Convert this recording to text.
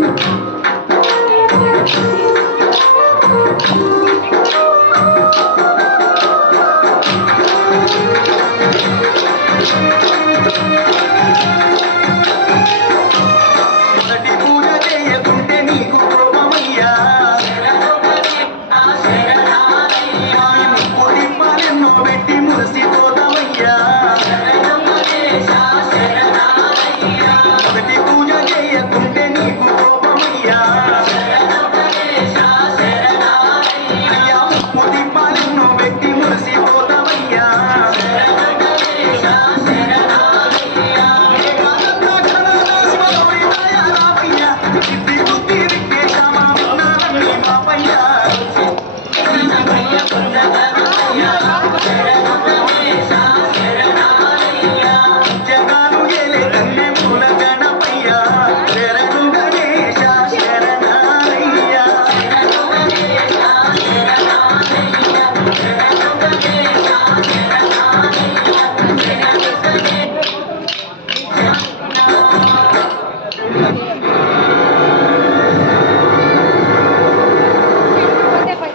Thank you.